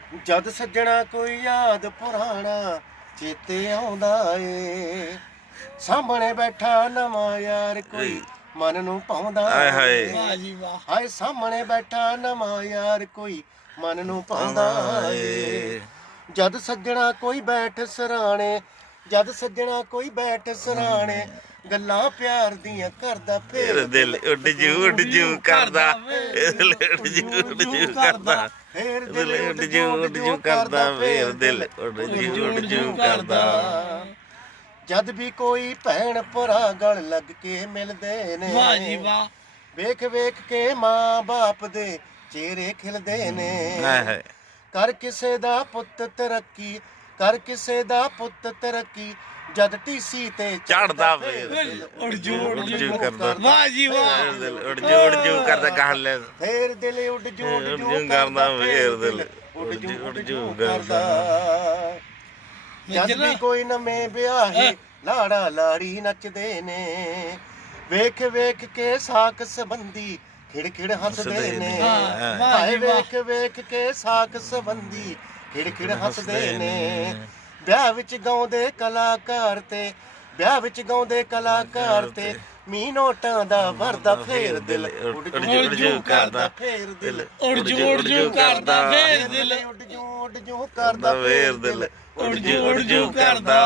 ਜਦ ਸੱਜਣਾ ਕੋਈ ਯਾਦ ਪੁਰਾਣਾ ਚੇਤੇ ਆਉਂਦਾ ਏ, ਸਾਹਮਣੇ ਬੈਠਾ ਨਵਾਂ ਯਾਰ ਕੋਈ ਮਨ ਨੂੰ ਪਾਉਂਦਾ ਆਏ ਹਾਏ। ਵਾਹ ਜੀ ਵਾਹ। ਹਾਏ ਸਾਹਮਣੇ ਬੈਠਾ ਨਵਾਂ ਯਾਰ ਕੋਈ ਮਨ ਨੂੰ ਪਾਉਂਦਾ ਏ। ਜਦ ਸੱਜਣਾ ਕੋਈ ਬੈਠ ਸਰਾਣੇ, ਜਦ ਸੱਜਣਾ ਕੋਈ ਬੈਠ ਸਰਾਣੇ, ਗੱਲਾਂ ਪਿਆਰ ਦੀਆਂ ਕਰਦਾ ਫੇਰ ਦਿਲ ਉੱਡ ਜੂ ਕਰਦਾ, ਦਿਲ ਉੱਡ ਜੂ ਕਰਦਾ, ਫੇਰ ਦਿਲ ਉੱਡ ਜੂ ਕਰਦਾ, ਫੇਰ ਦਿਲ ਉੱਡ ਜੂ ਕਰਦਾ। ਜਦ ਵੀ ਕੋਈ ਭੈਣ ਭਰਾ ਗਲ ਲੱਗ ਕੇ ਮਿਲਦੇ ਨੇ, ਵਾਹ ਜੀ ਵਾਹ। ਵੇਖ ਵੇਖ ਕੇ ਮਾਂ ਬਾਪ ਦੇ ਚਿਹਰੇ ਖਿਲਦੇ ਨੇ। ਹਾਏ ਹਾਏ। ਕਰ ਕਿਸੇ ਦਾ ਪੁੱਤ ਤਰੱਕੀ, ਕਰ ਕਿਸੇ ਦਾ ਪੁੱਤ ਤਰੱਕੀ, ਜਦ ਟੀਸੀ ਤੇ ਚੜਦਾ ਫੇਰ ਉੱਡ ਜੂ ਕਰਦਾ। ਵਾਹ ਜੀ ਵਾਹ। ਫੇਰ ਦਿਲ ਉੱਡ ਜੂ ਕਰਦਾ, ਕਹ ਲੈ ਫੇਰ ਦਿਲ ਉੱਡ ਜੂ ਕਰਦਾ, ਫੇਰ ਦਿਲ ਉੱਡ ਜੂ ਕਰਦਾ। ਜਦ ਵੀ ਕੋਈ ਨਵੇਂ ਵਿਆਹੇ ਲਾੜਾ ਲਾੜੀ ਨੱਚਦੇ ਨੇ, ਵੇਖ ਵੇਖ ਕੇ ਸਾਕ ਸੰਬੰਧੀ ਖਿੜ ਖਿੜ ਹੱਸਦੇ ਨੇ। ਹਾਏ ਵੇਖ ਵੇਖ ਕੇ ਸਾਕ ਸੰਬੰਧੀ ਖਿੜ ਖਿੜ ਹੱਸਦੇ ਨੇ। ਵਿਆਹ ਵਿੱਚ ਗਾਉਂਦੇ ਕਲਾਕਾਰ ਤੇ, ਵਿਆਹ ਵਿੱਚ ਗਾਉਂਦੇ ਕਲਾਕਾਰ ਤੇ, ਮੀਂਹ ਨੋਟਾਂ ਦਾ ਵਰਦਾ, ਫੇਰ ਦਿਲ ਉੱਡ ਜੂ ਕਰਦਾ, ਫੇਰ ਦਿਲ ਉੱਡ ਜੂ ਕਰਦਾ, ਫੇਰ ਦਿਲ ਉੱਡ ਜੂ ਕਰਦਾ, ਫੇਰ ਦਿਲ ਉੱਡ ਜੂ ਕਰਦਾ।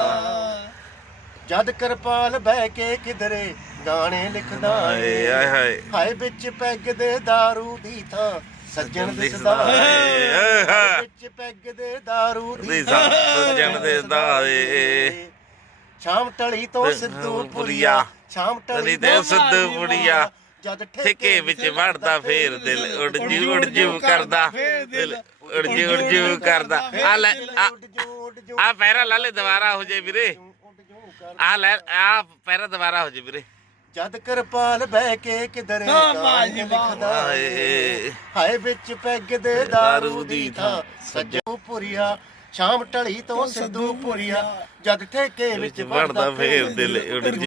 ਜਦ ਕਿਰਪਾਲ ਬਹਿ ਕੇ ਕਿਧਰੇ ਗਾਣੇ ਲਿਖਦਾ ਏ, ਹਾਏ ਹਾਏ। ਹਾਏ ਵਿੱਚ ਪੈਗ ਦੇ ਦਾਰੂ ਦੀ ਥਾਂ ਸੱਜਣ ਦਿਸਦਾ ਏ, ਹਾਏ। ਵਿੱਚ ਪੈਗ ਦੇ ਦਾਰੂ ਦੀ ਦੀ ਸੱਜਣ ਦਿਸਦਾ ਏ। ਸ਼ਾਮ ਟਲੀ ਤੋਂ ਸਿੱਧੂਪੁਰੀਆ, ਸ਼ਾਮ ਟਲੀ ਤੇ ਸਿੱਧੂਪੁਰੀਆ, ਜਦ ਠੇਕੇ ਵਿੱਚ ਵੜਦਾ, ਫੇਰ ਦਿਲ ਉੱਡ ਜੂ ਕਰਦਾ, ਦਿਲ ਉੱਡ ਜੂ ਕਰਦਾ। ਆ ਲੈ ਆ ਪੈਰਾ ਲਾ ਲੈ, ਦੁਬਾਰਾ ਹੋ ਜਾਏ ਵੀਰੇ। ਆ ਲੈ ਆ ਪੈਰਾ ਦੁਬਾਰਾ ਹੋ ਜਾਏ ਵੀਰੇ। ਜਦ ਕਿਰਪਾਲ ਬਹਿ ਕੇ ਕਿਧਰੇ ਗਾਣੇ ਲਿਖਦਾ ਏ, ਹਾਏ ਵਿੱਚ ਪੈਗ ਦੇ ਦਾਰੂ ਦੀ ਥਾਂ ਸੱਜੂਪੁਰੀਆ, ਸ਼ਾਮ ਟਲੀ ਤੋਂ ਸਿੱਧੂਪੁਰੀਆ, ਜਦ ਠੇਕੇ ਵਿੱਚ ਵੜਦਾ, ਫੇਰ ਦਿਲ ਉੱਡ